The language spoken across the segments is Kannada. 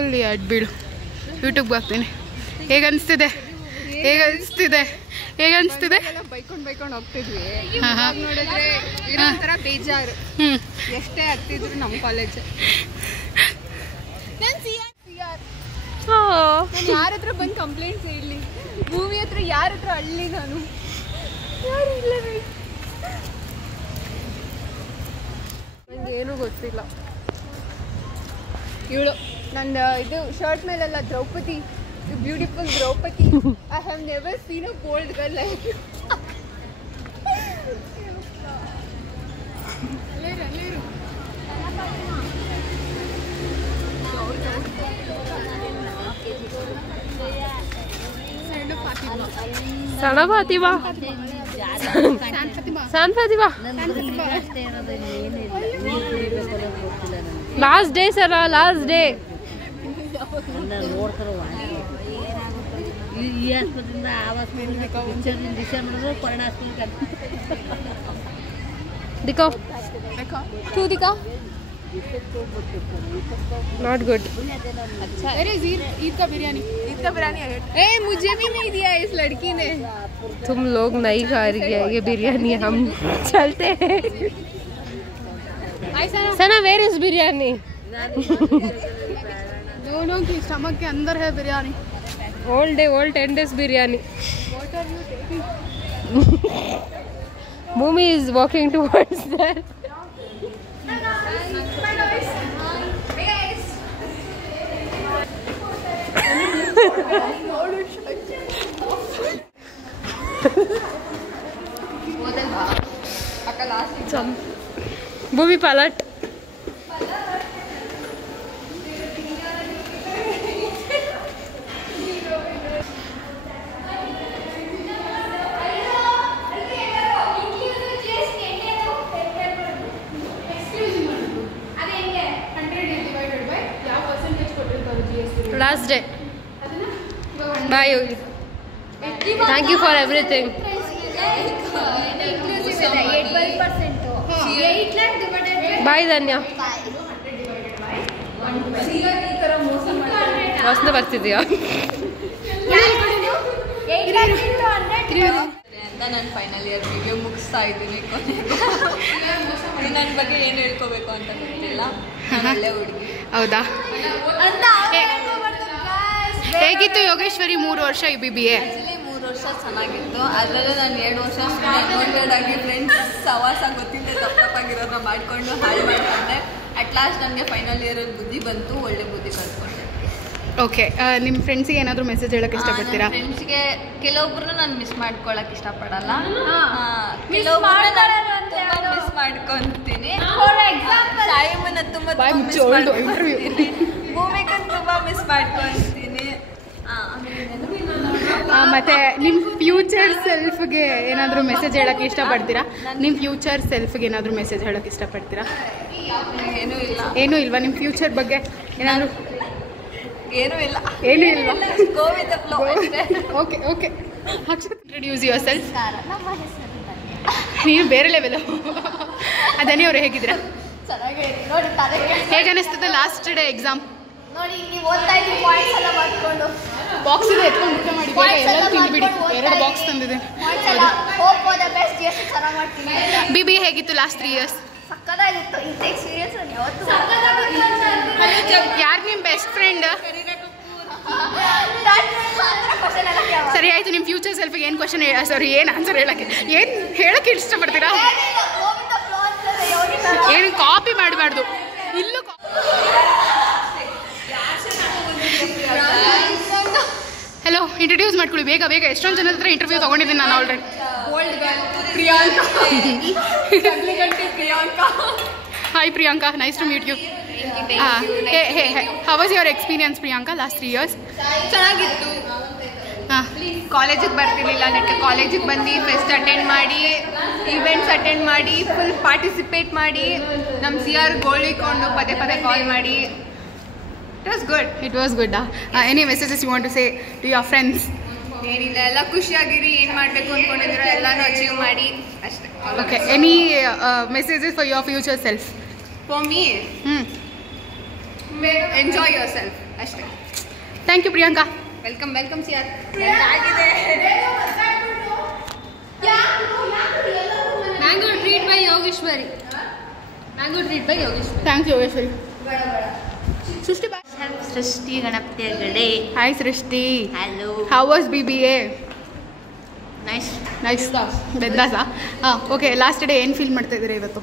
ಫುಲ್ ಅಡ್ ಬೀಳು ಯೂಟ್ಯೂಬ್ಗೆ ಹಾಕ್ತೀನಿ. ಹೇಗನ್ನಿಸ್ತಿದೆ ಹೇಗನ್ನಿಸ್ತಿದೆ ಹೇಗನ್ನಿಸ್ತಿದೆ? ಬೈಕೊಂಡು ಹೋಗ್ತಿದ್ವಿ. ನೋಡಿದ್ರೆ ಇರೋ ಥರ ಬೇಜಾರು. ಎಷ್ಟೇ ಹತ್ತಿದ್ರು ನಮ್ಮ ಕಾಲೇಜ್. ಯಾರ ಹತ್ರ ಬಂದು ಕಂಪ್ಲೇಂಟ್ಸ್ ಹೇಳಿ? ಭೂಮಿ ಹತ್ರ ಯಾರ ಹತ್ರ ಅಳ್ಳಿ ನಾನು? ಯಾರು ಇಲ್ಲ, ನನಗೇನು ಗೊತ್ತಿಲ್ಲ. ಇವಳು ನನ್ನ ಇದು ಶರ್ಟ್ ಮೇಲೆಲ್ಲ Draupadi, beautiful Draupadi. I have never seen a bold girl like you. Sana Fatima. San Fatima. Last day, Sana. Last day. दिखाओ तू दिखा. Not good. अच्छा. अरे ईद का बिरयानी ए मुझे भी नहीं दिया इस लड़की ने. तुम लोग नहीं खा रही है ये बिरयानी, हम चलते हैं. सना वेयर इज बिरयानी? दोनों की स्टमक के अंदर है biryani. All 10 days biryani. What are you taking? Mummy is walking towards there. Mummy palat. Last day. Bye Yogi. Thank you for everything. 8% Bye Danya. ವಾಸನ ಬರ್ತಿದ್ಯಾ? ನಾನು ಫೈನಲ್ ಇಯರ್ ವಿಡಿಯೋ ಮುಗಿಸ್ತಾ ಇದ್ದೀನಿ. ನನ್ನ ಬಗ್ಗೆ ಏನು ಹೇಳ್ಕೋಬೇಕು ಅಂತ ಗೊತ್ತಿಲ್ಲ. ಒಳ್ಳೆ ಹುಡುಗಿ. ಹೌದಾ? ಹೇಗಿತ್ತು ಯೋಗೇಶ್ವರಿ 3 ವರ್ಷ BBA? ಆ್ಯಕ್ಚುಲಿ 3 ವರ್ಷ ಚೆನ್ನಾಗಿತ್ತು. ಅದರಲ್ಲೂ ನಾನು 2 ವರ್ಷ ಅನ್ವಾಂಟೆಡ್ ಆಗಿ ಫ್ರೆಂಡ್ಸ್ ಸವಾಸ ಗೊತ್ತಿಲ್ಲದೆ ತಪ್ಪಾಗಿರೋದನ್ನ ಮಾಡಿಕೊಂಡು ಹಾಳು ಮಾಡಿಕೊಂಡೆ. ಅಟ್ ಲಾಸ್ಟ್ ನನಗೆ ಫೈನಲ್ ಇಯರಲ್ಲಿ ಬುದ್ಧಿ ಬಂತು, ಒಳ್ಳೆ ಬುದ್ಧಿ ಕಲ್ತ್ಕೊಂಡೆ. ಓಕೆ, ನಿಮ್ಮ ಫ್ರೆಂಡ್ಸಿಗೆ ಏನಾದರೂ ಮೆಸೇಜ್ ಹೇಳೋಕ್ಕೆ ಇಷ್ಟಪಡ್ತೀರಾ? ಫ್ರೆಂಡ್ಸ್ಗೆ ಕೆಲವೊಬ್ರನ್ನ ನಾನು ಮಿಸ್ ಮಾಡ್ಕೊಳಕ್ಕೆ ಇಷ್ಟಪಡಲ್ಲ, ಕೆಲವೊಬ್ಬರನ್ನ ತುಂಬ ಮಿಸ್ ಮಾಡ್ಕೊತೀನಿ. ಟೈಮನ್ನ ತುಂಬ ಮಿಸ್ ಮಾಡ್ಕೊತೀನಿ, ಭೂಮಿಕನ್ನು ತುಂಬ ಮಿಸ್ ಮಾಡ್ಕೊತೀನಿ. ಮತ್ತೆ ನಿಮ್ಮ ಫ್ಯೂಚರ್ ಸೆಲ್ಫ್ಗೆ ಏನಾದರೂ ಮೆಸೇಜ್ ಹೇಳೋಕ್ಕೆ ಇಷ್ಟಪಡ್ತೀರಾ? ನಿಮ್ಮ ಫ್ಯೂಚರ್ ಸೆಲ್ಫ್ಗೆ ಏನಾದರೂ ಮೆಸೇಜ್ ಹೇಳೋಕ್ಕೆ ಇಷ್ಟಪಡ್ತೀರಾ? ಏನೂ ಇಲ್ವಾ? ನಿಮ್ಮ ಫ್ಯೂಚರ್ ಬಗ್ಗೆ ಏನಾದರೂ? ಏನೂ ಇಲ್ಲ. ಏನೂ ಇಲ್ವಾ? ಗೋ ವಿತ್ ದ ಫ್ಲೋ ಅಷ್ಟೇ. Okay okay. Introduce your self. ನೀವು ಬೇರೆ ಲೆವೆಲು. ಅದನ್ನೇ ಅವರು ಹೇಗಿದ್ದೀರಾ? ಹೇಗೆ ಅನಿಸ್ತದೆ ಲಾಸ್ಟ್ ಡೇ ಎಕ್ಸಾಮ್? ನೋಡಿ ನೀವು ಓದ್ತಾ ಇದ್ದೀವಿ, ಪಾಯಿಂಟ್ಸ್ ಎಲ್ಲ ಬರ್ಕೊಂಡು ಬಾಕ್ಸ್ ಇದೆ, ಎತ್ಕೊಂಡು ಊಟ ಮಾಡಿ, ಎಲ್ಲ ತಿಂದುಬಿಡಿ. 2 ಬಾಕ್ಸ್ ತಂದಿದೆ. Hope for the best. ಎಷ್ಟು ಚೆನ್ನಾಗಿ ಮಾಡ್ತೀನಿ. BBA ಹೇಗಿತ್ತು ಲಾಸ್ಟ್ 3 ಇಯರ್ಸ್? ಸಕ್ಕತ್ತಾಗಿತ್ತು. ಇಂಥ ಎಕ್ಸ್ಪೀರಿಯನ್ಸ್ ನಾನು ಯಾವತ್ತೂ ಯಾರು ನಿಮ್ಮ ಬೆಸ್ಟ್ ಫ್ರೆಂಡ್? ಸರಿ ಆಯಿತು. ನಿಮ್ಮ ಫ್ಯೂಚರ್ ಸೆಲ್ಫಿಗೆ ಏನು ಕ್ವಶನ್, ಏನು ಆನ್ಸರ್ ಹೇಳೋಕ್ಕೆ, ಏನು ಹೇಳೋಕ್ಕೆ ಇಷ್ಟಪಡ್ತೀರಾ? ಏನು ಕಾಪಿ ಮಾಡಬಾರ್ದು. ಇಲ್ಲೂ ಹಲೋ, ಇಂಟ್ರೊಡ್ಯೂಸ್ ಮಾಡ್ಕೊಳ್ಳಿ ಬೇಗ ಬೇಗ. ಎಷ್ಟೊಂದು ಜನದ ಹತ್ರ ಇಂಟರ್ವ್ಯೂ ತೊಗೊಂಡಿದ್ದೀನಿ ನಾನು already. Hi Priyanka, nice to meet you. How was your experience Priyanka last 3 years? ಚೆನ್ನಾಗಿತ್ತು. ಹಾಂ, ಕಾಲೇಜಿಗೆ ಬರ್ತಿರ್ಲಿಲ್ಲ, ಅದಕ್ಕೆ ಕಾಲೇಜಿಗೆ ಬಂದು ಫೆಸ್ಟ್ ಅಟೆಂಡ್ ಮಾಡಿ, ಈವೆಂಟ್ಸ್ ಅಟೆಂಡ್ ಮಾಡಿ, ಫುಲ್ ಪಾರ್ಟಿಸಿಪೇಟ್ ಮಾಡಿ, ನಮ್ಮ CR ಗೋಳಿಕೊಂಡು ಪದೇ ಪದೇ ಕಾಲ್ ಮಾಡಿ. It was good. Any messages you want to say to your friends? ಏನಿಲ್ಲ, ಎಲ್ಲ ಖುಷಿಯಾಗಿರಿ, ಏನು ಮಾಡಬೇಕು ಅಂದ್ಕೊಂಡಿದ್ದೀರೋ ಎಲ್ಲನೂ ಅಚೀವ್ ಮಾಡಿ ಅಷ್ಟೇ. Okay, any messages for your future self? For me, enjoy yourself ಅಷ್ಟೇ. Thank you Priyanka. Welcome welcome ಸಿಯಾರ್. Mango treat by Yogeshwari. Thanks Yogeshwari. Srishti bye. Srishti ಗಣಪತಿಗಳೇ. Hi Srishti. Hello. How was BBA? Nice. ಬೆದ್ದಾಸ. ಹಾಂ ಓಕೆ. ಲಾಸ್ಟ್ ಡೇ ಏನು ಫೀಲ್ ಮಾಡ್ತಾ ಇದ್ದೀರಾ ಇವತ್ತು?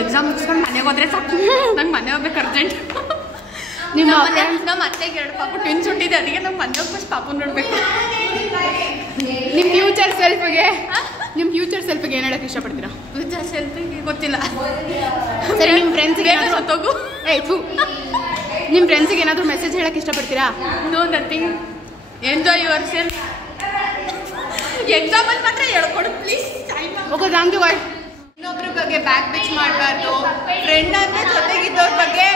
ಎಕ್ಸಾಮ್ ಮುಗಿಸ್ಕೊಂಡು ಮನೆಗೆ ಹೋದ್ರೆ ಸಾಕು. ನಂಗೆ ಮನೆ ಹೋಗ್ಬೇಕು ಅರ್ಜೆಂಟ್. ನಿಮ್ಮ ನಮ್ಮ ಅತ್ತೆಗೆ 2 ಪಾಪು ಟ್ವಿನ್ಸ್ ಹುಟ್ಟಿದೆ, ಅದಕ್ಕೆ ನಮ್ಮ ಮನೆ ಹೋಗ್ಬೇಕು ಪಾಪು ನೋಡ್ಬೇಕು. ನಿಮ್ಮ ಫ್ಯೂಚರ್ ಸೆಲ್ಫಿಗೆ ಏನು ಹೇಳಕ್ಕೆ ಇಷ್ಟಪಡ್ತೀರಾ? ಫ್ಯೂಚರ್ ಸೆಲ್ಫಿಗೆ ಗೊತ್ತಿಲ್ಲ. ಸರಿ, ನಿಮ್ಮ ಫ್ರೆಂಡ್ಸಿಗೆ ಸತ್ತೋಗು. ನಿಮ್ಮ ಫ್ರೆಂಡ್ಸಿಗೆ ಏನಾದರೂ ಮೆಸೇಜ್ ಹೇಳಕ್ಕೆ ಇಷ್ಟಪಡ್ತೀರಾ? No nothing, enjoy yourself. ಎಕ್ಸಾಮಲ್ಲಿ ಮಾತ್ರ ಹೇಳ್ಕೊಡು please. Okay, thank you bye. ಇನ್ನೊಬ್ರ ಬಗ್ಗೆ ಬ್ಯಾಕ್ ಬಿಚ್ ಮಾಡಬಾರ್ದು. ಫ್ರೆಂಡ್ ಅಂದರೆ ಜೊತೆಗಿದ್ದವ್ರ ಬಗ್ಗೆ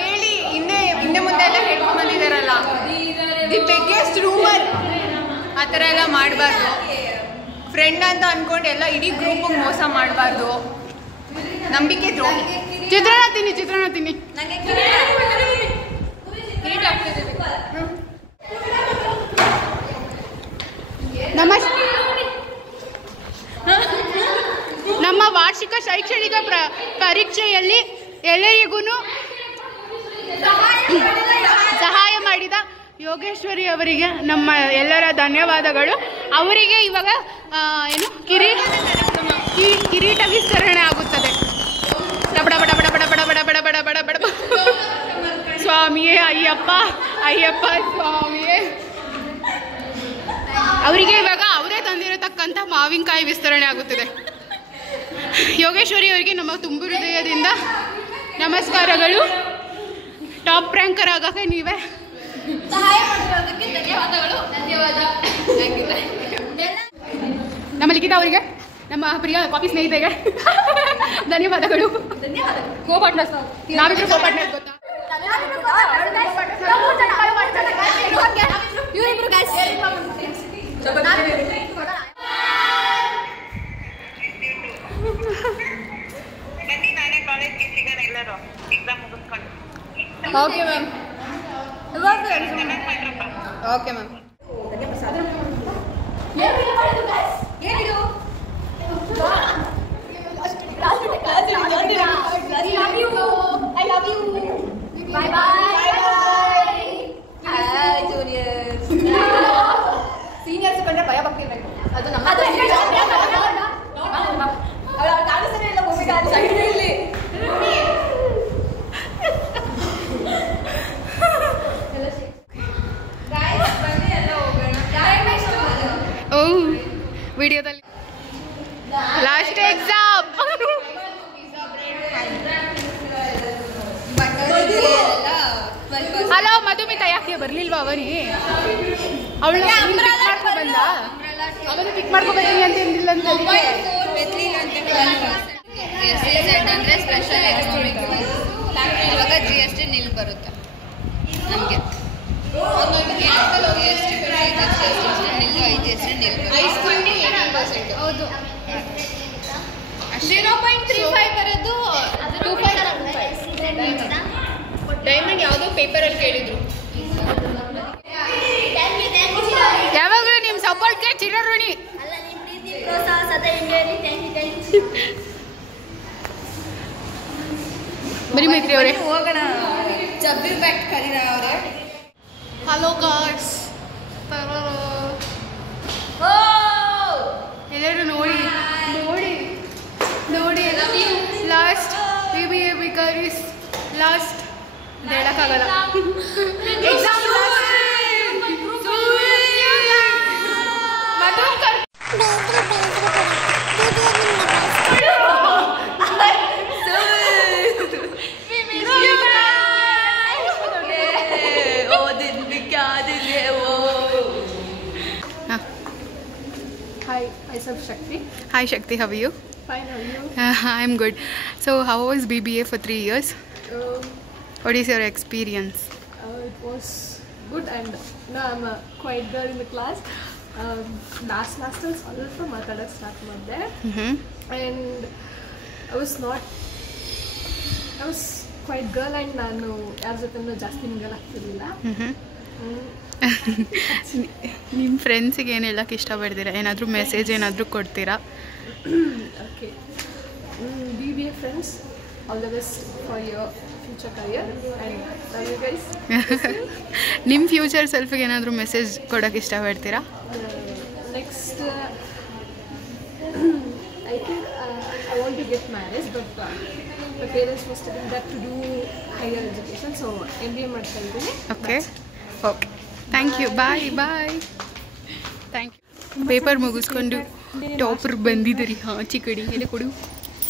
ಹೇಳಿ ಹಿಂದೆ ಮುಂದೆ ಎಲ್ಲ ಹೇಳ್ಕೊಂಡು ಬಂದಿದ್ದಾರಲ್ಲ, ದಿ ಬಿಗ್ಗೆಸ್ಟ್ ರೂಮರ್, ಆ ಥರ ಎಲ್ಲ ಮಾಡಬಾರ್ದು. ಫ್ರೆಂಡ್ ಅಂತ ಅಂದ್ಕೊಂಡು ಎಲ್ಲ ಇಡೀ ಗ್ರೂಪಿಗೆ ಮೋಸ ಮಾಡಬಾರ್ದು. ನಂಬಿಕೆ ದ್ರೋಹಿ. ಚಿತ್ರಾನ್ನ ತಿನ್ನಿ. ನಮ್ಮ ವಾರ್ಷಿಕ ಶೈಕ್ಷಣಿಕ ಪರೀಕ್ಷೆಯಲ್ಲಿ ಎಲ್ಲರಿಗೂ ಸಹಾಯ ಮಾಡಿದ ಯೋಗೇಶ್ವರಿ ಅವರಿಗೆ ನಮ್ಮ ಎಲ್ಲರ ಧನ್ಯವಾದಗಳು. ಅವರಿಗೆ ಇವಾಗ ಏನು ಕಿರೀಟ ವಿಸ್ತರಣೆ ಆಗುತ್ತದೆ. ಬಡ ಬಡ ಬಡ ಬಡ ಬಡ ಬಡ ಬಡ ಬಡ ಬಡ ಬಡ ಸ್ವಾಮಿಯೇ ಅಯ್ಯಪ್ಪ ಸ್ವಾಮಿಯೇ. ಅವರಿಗೆ ಇವಾಗ ಅವರೇ ತಂದಿರತಕ್ಕಂಥ ಮಾವಿನಕಾಯಿ ವಿಸ್ತರಣೆ ಆಗುತ್ತಿದೆ. ಯೋಗೇಶ್ವರಿ ಅವರಿಗೆ ನಮ್ಮ ತುಂಬು ಹೃದಯದಿಂದ ನಮಸ್ಕಾರಗಳು. ಟಾಪ್ ರ್ಯಾಂಕರ್ ಆಗೋಕ್ಕೆ ನೀವೇ ಸಹಾಯ ಮಾಡಿರೋದಕ್ಕೆ ಧನ್ಯವಾದಗಳು. ನಮ್ಮ ಲಿಖಿತ ಅವರಿಗೆ, ನಮ್ಮ ಪ್ರಿಯ ಕಾಫಿ ಸ್ನೇಹಿತೆಗೆ ಧನ್ಯವಾದಗಳು. ನಾವಿದ್ರು ಕೋಪಾಟ್ನರ್ಸ್ ಗೊತ್ತಾ? Okay ma'am. Okay ma'am. I love you. Bye bye. Hi juniors. Seniors ಕಂಡ್ರೆ ಭಯ ಭಕ್ತಿ ಇರಬೇಕು. ಅದು ನಮ್ಮ ಅವಳ ಕಾಣಿಸ್ತಾನೆ ಇಲ್ಲ ಹೋಗಬೇಕಾದ್ರೆ ಸೈಡ್ ಇಲ್ಲಿ. ಗೈಸ್ ಬನ್ನಿ ಎಲ್ಲ ಹೋಗೋಣ. ಓ ವಿಡಿಯೋದಲ್ಲಿ ಲಾಸ್ಟ್ ಎಕ್ಸಾಮ್. ಹಲೋ ಮಧುಮಿತಾ, ಯಾಕೆ ಬರ್ಲಿಲ್ವಾ ಅವನಿಗೆ? ಅವಳು ಬಂದ, ಅವನು ಪಿಕ್ ಮಾಡ್ಕೊಬರ್ತೀನಿ ಅಂತ ಏನಿಲ್ಲ ಅಂತ ಅಂದರೆ ಸ್ಪೆಷಲ್ ಇವಾಗ GST ನಿಲ್ ಬರುತ್ತೆ ನಮಗೆ. ಹೌದು. 0.35 ಬರೋದು. ಡೈಮಂಡ್ ಯಾವುದೋ ಪೇಪರಲ್ಲಿ ಕೇಳಿದ್ರು. ಯಾವಾಗಲೂ ನಿಮ್ಮ ಸಪೋರ್ಟ್ಗೆ ಚಿರಋಣಿ. ಅಲ್ಲ, ನಿಮ್ಮ ಪ್ರೀತಿ ಪ್ರೋತ್ಸಾಹ ಸದಾ ಹಿಂಗೆ ಇರಲಿ. Thank you. ಬರೀ ಮೈತ್ರಿ ಅವರೇ ಹೋಗೋಣ. ಜಬ್ಬಿ ಬ್ಯಾಟ್ ಕರೀರ ಅವರೇ. ಹಲೋ ಗಾಯ್ಸ್, ಎಲ್ಲರೂ ನೋಡಿ ಲಾಸ್ಟ್ BBA ಬಿಕಾರೀಸ್ ಲಾಸ್ಟ್ ಹೇಳಕ್ಕಾಗಲ್ಲ. Exam Hi Shakti, how are you? Fine, how are you? I'm good. So how was BBA for 3 years? What is your experience? It was good, and now I'm quite there in the class. Last ಸ್ವಲ್ಪ ಮಾತಾಡೋಕ್ಕೆ ಸ್ಟಾರ್ಟ್ ಮಾಡಿದೆ. And I was quiet girl and ನಾನು ಯಾರ ಜೊತೆನೂ ಜಾಸ್ತಿ ಮಿಂಗಲ್ ಆಗ್ತಿರ್ಲಿಲ್ಲ. ನಿಮ್ಮ ಫ್ರೆಂಡ್ಸಿಗೆ ಏನು ಹೇಳಕ್ಕೆ ಇಷ್ಟಪಡ್ತೀರಾ? ಏನಾದರೂ ಮೆಸೇಜ್ ಏನಾದರೂ ಕೊಡ್ತೀರಾ? Okay, be a friends, all the best for your future career and love you guys. ನಿಮ್ಮ ಫ್ಯೂಚರ್ ಸೆಲ್ಫಿಗೆ ಏನಾದರೂ ಮೆಸೇಜ್ ಕೊಡೋಕ್ಕೆ ಇಷ್ಟಪಡ್ತೀರಾ? Next, I think I want to get married, but my parents were studying that to do higher education, so MBA ಮಾಡ್ತಾ ಇದ್ದೀನಿ. Okay okay, thank you, bye bye, thank you. Paper ಮುಗಿಸ್ಕೊಂಡು ಟಾಪರ್ ಬಂದಿದ್ದೀರಿ. ಆಚೆ ಕಡೆ ಎಲ್ಲ ಕೊಡು.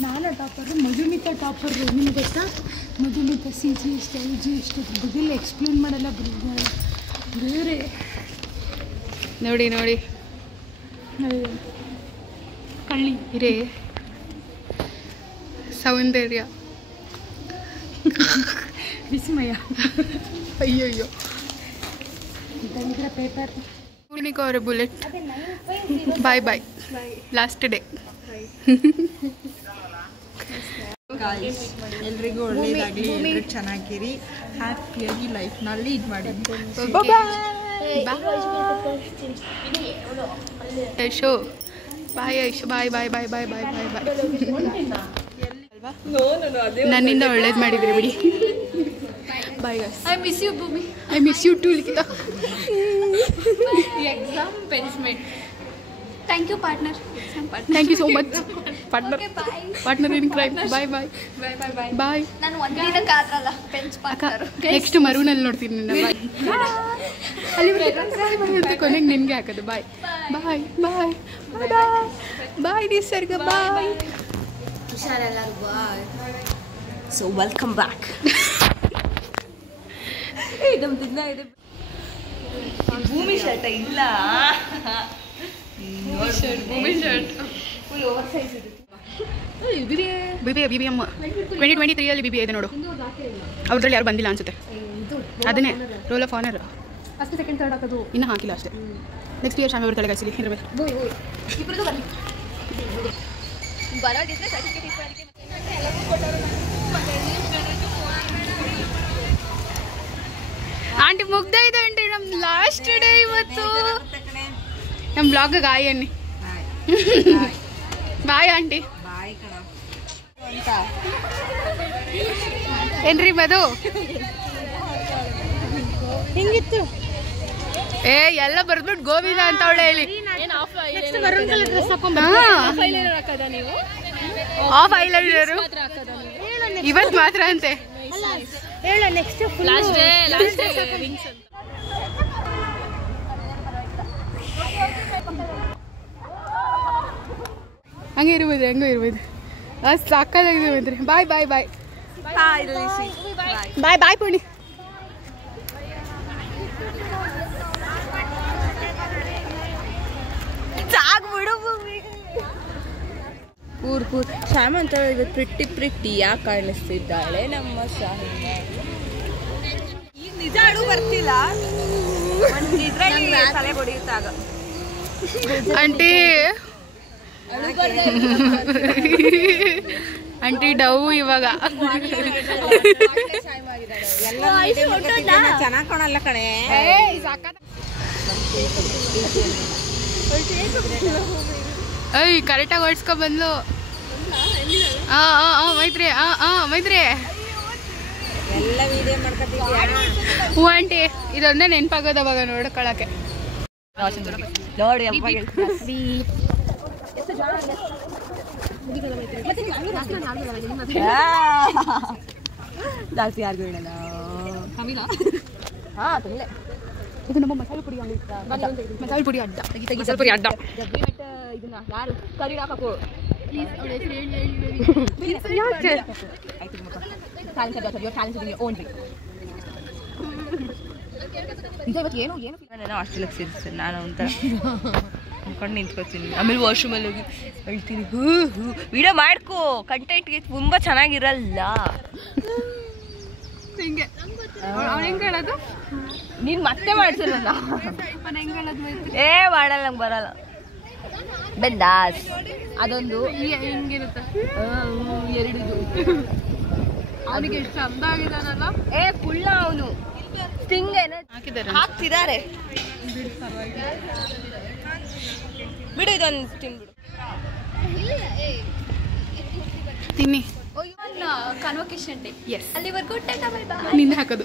ನಾನು ಟಾಪರು, ಮಧುಮಿತಾ ಟಾಪರು. ನಿಮ್ಗೆ ಗೊತ್ತಾ? ಮಧುಮಿತಾ CG ಎಷ್ಟು LG ಎಷ್ಟು ಬದಿಲ್ಲ ಎಕ್ಸ್ಪ್ಲೇನ್ ಮಾಡಲ್ಲ ಬೇರೆ. ನೋಡಿ ನೋಡಿ ಕಳ್ಳಿ ಇರೇ ಸೌಂದರ್ಯ. ವಿಸ್ಮಯ. ಅಯ್ಯಯ್ಯೋ. ಇದ್ರ ಪೇಪರ್ ಪೂರ್ಣಿಕ ಅವರ ಬುಲೆಟ್. ಬಾಯ್ ಬಾಯ್, ಲಾಸ್ಟ್ ಡೇ. ಎಲ್ರಿಗೂ ಒಳ್ಳೇದಾಗಲಿ, ಎಲ್ಲರೂ ಚೆನ್ನಾಗಿರಿ, ಹ್ಯಾಪಿಯಾಗಿ ಲೈಫ್ನಲ್ಲಿ ಇದು ಮಾಡಿ. ಯಶೋ ಬಾಯ್, ಯಶೋ ಬಾಯ್ bye bye bye bye bye ಬಾಯ್. ನನ್ನಿಂದ ಒಳ್ಳೇದು ಮಾಡಿದ್ರಿ ಬಿಡಿ. Bye guys. I miss you Bhoomi. I miss you too Likhita. Exam benchmate. Thank you partner. Thank you so much partner in crime. Bye bye bye. ನಾನು ಒಂದಿನಕ್ಕೆ ಆದ್ರಲ್ಲ ಬೆಂಚ್ ಅಕ್ಕ ನೆಕ್ಸ್ಟ್ ಮರೂನಲ್ಲಿ ನೋಡ್ತೀನಿ ನಿನ್ನ. ಬಾಯ್. ಅಲ್ಲಿ ಕೊನೆಗೆ ನಿನಗೆ ಹಾಕೋದು. ಬಾಯ್ bye bye bye Nisarga. Bye. ಹುಷಾರೆಲ್ಲರೂ bye. So welcome back. Bhoomi shirt ಇಲ್ಲ, Bhoomi shirt full over size ಇದೆ. BBM 2023 BBA ಇದೆ ನೋಡು. ಅವ್ರಲ್ಲಿ ಯಾರು ಬಂದಿಲ್ಲ ಅನ್ಸುತ್ತೆ. ಅದನ್ನೇ ರೋಲ್ ಆಫ್ ಆನರ್. ಅಷ್ಟೇ ಸೆಕೆಂಡ್ ಥರ್ಡ್ ಹಾಕೋದು ಇನ್ನೂ ಹಾಕಿಲ್ಲ ಅಷ್ಟೇ. ನೆಕ್ಸ್ಟ್ ಇಯರ್ ಶಾಮಿ ಅವ್ರ ತಲೆಗಾಯಿಸಲಿ ಇರಬೇಕು. ಇಬ್ಬರದು ಬರಲಿ. ಬರೋದಿದ್ರೆ ಸರ್ಟಿಫಿಕೇಟ್ ಇಸ್ಕೊಳ್ಳೋದಕ್ಕೆ ಆಂಟಿ ಮುಗ್ದ ಇದೆ ಆಂಟಿ, ನಮ್ಮ ಲಾಸ್ಟ್ ಡೇ ಇವತ್ತು. ನಮ್ಮ ಬ್ಲಾಗ್ಗೆ ಆಯ್ ಅನ್ನಿ. Bye aunty. ಬಾಯ್ ಕಣ ಏನ್ರಿ ಮದು ಹೆಂಗಿತ್ತು? ಏ ಎಲ್ಲ ಬರ್ದ್ಬಿಟ್ಟು ಗೋವಿಂದ ಅಂತ ಅವಳೆ ಹೇಳಿ. ಮರೂನ್ ಕಲರ್ ಡ್ರೆಸ್ ಹಾಕೊಂಡ್ ನೀವು ಆಫ್ ಐಲೈನರ್ ಇವತ್ತು ಮಾತ್ರ ಅಂತೆ. ಹೇಳ ನೆಕ್ಸ್ಟ್ ಹಂಗೆ ಇರ್ಬೋದು, ಹೆಂಗೋ ಇರ್ಬೋದು. ಅಷ್ಟು ಸಾಕಾಗಿದೆ ಅಂದ್ರೆ. ಬಾಯ್ ಬಾಯ್ ಬಾಯ್ ಬಾಯ್ ಬಾಯ್ ಪುಣಿ. ಕೂರ್ ಶ್ಯಾಮ ಅಂತ ಇವತ್ತು ಪ್ರಿಟ್ಟಿ ಯಾಕೆ ಕಾಣಿಸ್ತಿದ್ದಾಳೆ ನಮ್ಮ ಶಾಹಿನ. ಈಗ ನಿಜ ಅಡು ಬರ್ತಿಲ್ಲ, ಇದ್ರಲ್ಲಿ ತಲೆ ಹೊಡೆಯುತ್ತಾಗ ಆಂಟಿ ಆಂಟಿ ಡವ್ ಇವಾಗ ಚೆನ್ನಾಗಿ ಕಾಣಲ್ಲ ಕಣೆ. ಏಯ್ ಕರೆಕ್ಟಾಗಿ ಹೊಡ್ಸ್ಕೊ ಬಂದ್ಲು. ಮೈತ್ರಿ ಮೈತ್ರಿ ಎಲ್ಲ ವಿಡಿಯೋ ಮಾಡ್ಕೊತಿದ್ಯಾ? ಹ್ಞೂ ಆಂಟಿ, ಇದೊಂದೇ ನೆನಪಾಗೋದು ಅವಾಗ ನೋಡ್ಕೊಳಕ್ಕೆ. ನೋಡಿ ಜಾಸ್ತಿ ಯಾರಿಗೂ ಹೇಳಲ್ಲ. ಇದು ನಮ್ಮ ಮಸಾಲೆ ಪುಡಿ ಅಂಗಡಿ. ಮಸಾಲೆ ಪುಡಿ ಅಡ್ಡ. ಮಸಾಲೆ ಪುಡಿ ಅಡ್ಡ. ಇದನ್ನ ಯಾರು ಕರಿ ಹಾಕೋ ಏನೋ ಹಾಸ್ಟೆಲಿಗೆ ಸೇರಿಸ್ತೇನೆ ನಾನು ಅಂತ ಅನ್ಕೊಂಡು ನಿಂತ್ಕೊತೀನಿ. ಆಮೇಲೆ ವಾಶ್ರೂಮಲ್ಲಿ ಹೋಗಿ ಹೇಳ್ತೀನಿ ವಿಡಿಯೋ ಮಾಡ್ಕೋ, ಕಂಟೆಂಟ್ಗೆ ತುಂಬ ಚೆನ್ನಾಗಿರಲ್ಲ. ಹಿಂಗೆ ಹೆಂಗೆ ಹೇಳೋದು? ನೀನು ಮತ್ತೆ ಮಾಡ್ಸಿರಲ್ಲ. ಏ ಮಾಡಲ್ಲ, ನಂಗೆ ಬರಲ್ಲ. ಬೆಂದಾಸ್ ಅದೊಂದು ಹೆಂಗಿರುತ್ತೆ? ಎರಡು ಅವನಿಗೆ ಎಷ್ಟು ಚಂದ ಆಗಿದಾನಲ್ಲ. ಏ ಕುಳ್ಳ ಅವನು ಸ್ಟಿಂಗ್ ಏನೋ ಹಾಕ್ತಿದ್ದಾರೆ. ಬಿಡು ಇದೊಂದು ತಿನ್ಬಿಡು. ತಿನ್ನಿ. Convocation day. ಎಸ್ ಅಲ್ಲಿವರೆಗೂ ನಿಂದ ಹಾಕೋದು.